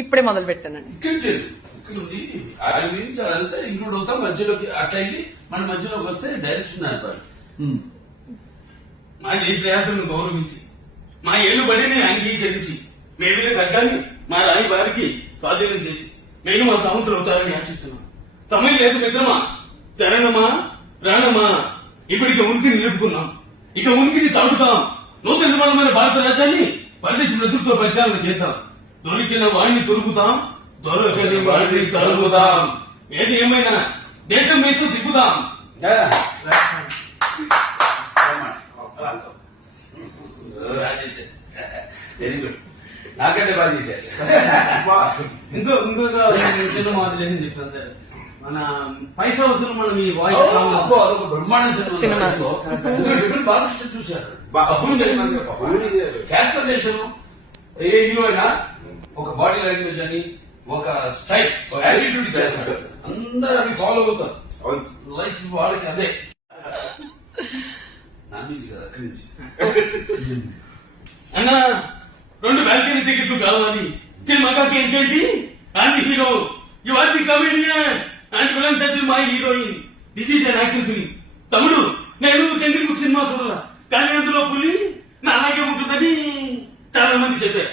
ఇప్పుడే మొదలు పెట్టానండి. అదంతా ఇంక్లూడ్ అవుతాం మధ్యలోకి అట్లా మన మధ్యలోకి వస్తే డైరెక్షన్ అయిపోయి మా నేత్రయాత్రను గౌరవించి మా ఏలుబడిని అంగీకరించి మేమిన చట్టాన్ని మా రాయి వారికి స్వాధీనం చేసి మేము మా సముద్రం అవుతారని ఆశిస్తున్నాం. సమయం లేదు మిత్రమా, చరణమా, ప్రాణమా, ఇప్పటికి ఉనికిని నిలుపుకున్నాం, ఇక ఉనికిని చదువుతాం. నూతన నిర్మాణమైన భారత రాజ్యాన్ని పరిదేశ నేతృత్వ ప్రచారణ చేద్దాం. దొరికిన వాడిని దొరుకుతాం, దొరకని వాడిని తరుగుదాం. ఏది ఏమైనా దేశం వేస్తూ తిప్పుదాం. వెరీ గుడ్, నాకంటే బాగా చేశారు. ఇంకొక చిన్న మాదిరి ఏం చెప్తాను సార్, మన పైసా వసూలు మనం ఈ వాయిస్ అదొక బ్రహ్మాండ సినిమా డిఫరెంట్ బాగా చూశారు. క్యారెక్టరైజేషన్ ఏ హీరో అయినా ఒక బాడీ లాంగ్వేజ్ అని ఒక స్టైల్ యాటిట్యూడ్ చేస్తాడు, అందరూ అవి ఫాలో అవుతారు. లైఫ్ వాళ్ళకి అదే నాన్వెజ్ కదా అక్కడి నుంచి. అన్నా 2 బాల్కనీ టికెట్లు కావాలి సినిమాకి. ఏంటంటి and hero, you are the comedian and villain touch my heroine. This is an action film. తమ్ముడు, నేను చంద్రముఖి సినిమా చూడాల, కానీ అందులో పులి నా అలాగే ఉంటుందని చాలా మంది చెప్పారు.